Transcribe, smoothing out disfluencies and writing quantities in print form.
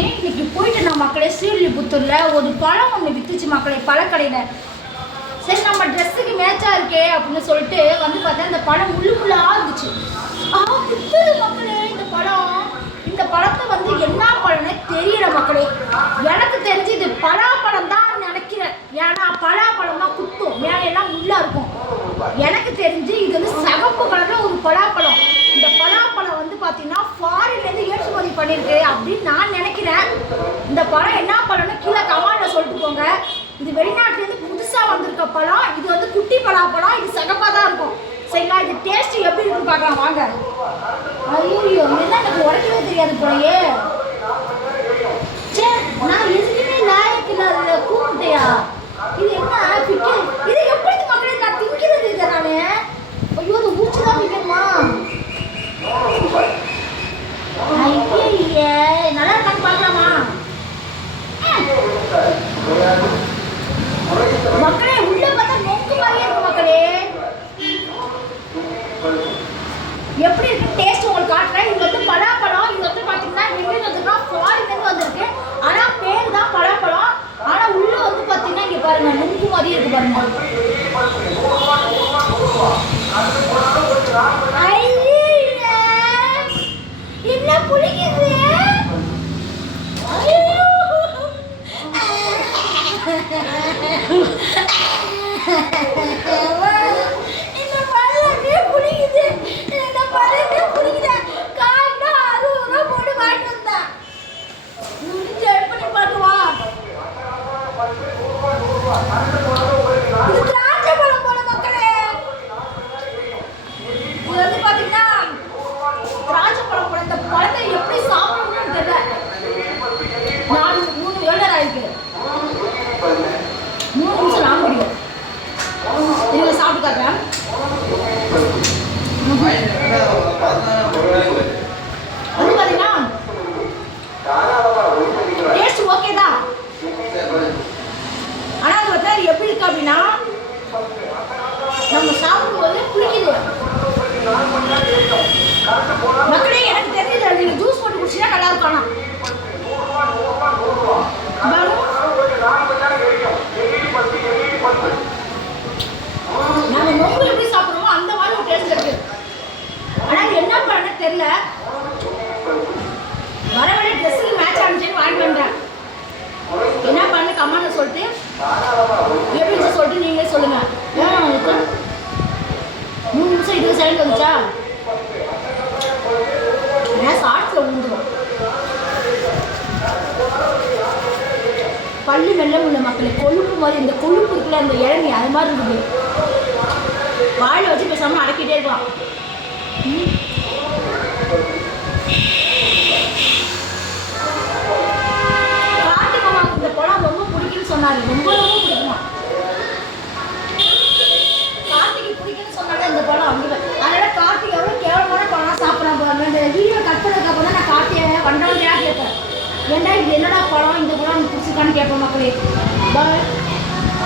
இன்னைக்கு போயிட்டு நான் மக்களே ஸ்ரீவில்லிபுத்தூரில் ஒரு பழம் ஒன்று வித்துச்சு மக்களே பழக்கடையில். சரி நம்ம ட்ரெஸ்ஸுக்கு மேட்சாக இருக்கே அப்படின்னு சொல்லிட்டு வந்து பார்த்தா இந்த பழம் முள்ளுக்குள்ளாக இருந்துச்சு. வித்துது மக்களே இந்த பழம். இந்த பழத்தை வந்து என்ன பழம்னே தெரியல மக்களே. எனக்கு தெரிஞ்சு இது பலாப்பழம் தான் நினைக்கிறேன். ஏன்னா பலாப்பழம் தான் குத்தும், மேலையெல்லாம் முள்ளாக இருக்கும். எனக்கு தெரிஞ்சு இது வந்து சிவப்பு கலரில் ஒரு பலாப்பழம். இந்த பலாப்பழம் வந்து பார்த்தீங்கன்னா ஃபாரின்லேருந்து ஏற்றுமதி பண்ணியிருக்கு அப்படின்னு நான் நினைக்கிறேன். இந்த பழம் என்ன பழம்னு கீழே கமெண்ட்டில் சொல்லிட்டு போங்க. இது வெளிநாட்டிலேருந்து புதுசாக வந்திருக்க பழம். இது வந்து குட்டி பலாப்பழம். இது சிகப்பாக தான் இருக்கும். சரிங்களா? இது டேஸ்ட் எப்படி இருக்குன்னு பார்க்கலாம் வாங்க. ஐயோ என்ன எனக்கு உடைக்கவே தெரியாது போலயே. சே நான் எதுக்குமே லாயக்கு இல்லாத கூப்பிட்டையா? இது என்ன பிக்கல்? இது எப்படி மக்களே நான் திங்கிறது இதை நான்? ஐயோ அது ஊச்சு தான் பிக்கணுமா? ஐயே நல்லா இருக்கான்னு பார்க்கலாமா மக்களே? உள்ள பார்த்தா நொங்கு மாதிரியே இருக்கு மக்களே. எப்படி இருக்கு டேஸ்ட் உங்களுக்கு காட்டுறேன். இது வந்து பலாப்பழம். இது வந்து பார்த்தீங்கன்னா எங்கேருந்து வந்துருக்கா? ஃபாரின்லேருந்து வந்திருக்கு. ஆனால் பேர் தான் பலாப்பழம். ஆனால் உள்ள வந்து பார்த்தீங்கன்னா இங்கே பாருங்க நொங்கு மாதிரியே இருக்கு பாருங்க. என்ன புளிக்குது? இந்த பழமே புளிக்குது. இந்த பழமே புளிக்குது. காய்னா 60 ரூபா போட்டு வாங்கிட்டு வந்தேன். முடிஞ்சு எடுப்பண்ணி பார்த்துவா. இது திராட்சை பழம் போல மக்களே. இது வந்து பார்த்தீங்கன்னா திராட்சை பழம் போல. இந்த பழத்தை எப்படி சாப்பிடணும்னு தெரியல. 3 வேளர் ஆயிருக்கு. 3 நிமிஷம் நான் முடியும். இதில் சாப்பிட்டு காட்டுறேன். வந்து பார்த்தீங்கன்னா டேஸ்ட் ஓகே தான். ஆனால் அது வந்து எப்படி இருக்கு அப்படின்னா நம்ம சாப்பிடும்போது புளிக்குது மக்களே. எனக்கு தெரிஞ்சது நீங்கள் ஜூஸ் போட்டு குடிச்சினா நல்லா இருக்கும். நாங்கள் நொங்கு எப்படி சாப்பிடுவோமோ அந்த மாதிரி ஒரு டேஸ்ட் இருக்கு. ஆனால் என்ன பண்ண தெரியல. வர வர ட்ரெஸ்ஸுக்கு மேட்ச் ஆனிச்சுன்னு வாங்கிட்டு வந்தேன். என்ன பண்ண கமெண்ட்ல சொல்லிட்டு எப்படி சொல்லிட்டு நீங்களே சொல்லுங்க. ஏன்னா உங்களுக்கு 3 நிமிஷம் 20 செகண்ட் வந்துச்சா? ஏன்னா ஷார்ட்ஸில் விழுந்துடும். பல்லு மெல்ல உள்ள மக்களே. கொழுப்பு மாதிரி இந்த கொழுப்பு இருக்குல்ல அந்த இளநீ அது மாதிரி இருக்குது. வாழை வச்சு பேசாமல் அடக்கிட்டே இருக்கலாம். கார்த்திக் மாமாவுக்கு இந்த பழம் ரொம்ப பிடிக்குன்னு சொன்னார். ரொம்ப ரொம்ப பிடிக்குமா கார்த்திக்கு பிடிக்குன்னு சொன்னாங்க இந்த பழம். அப்படி அதனால கார்த்திக் எவ்வளோ கேவலமான பழம் சாப்பிட்றான் பாருங்க. இந்த வீடியோ கட் பண்ணதுக்கு அப்புறம் தான் நான் கார்த்தியை வண்டவந்தையாக கேட்பேன். ஏன்டா இது என்னடா பழம், இந்த பழம் பிடிச்சிருக்கான்னு கேட்போம் மக்களே. பாய்.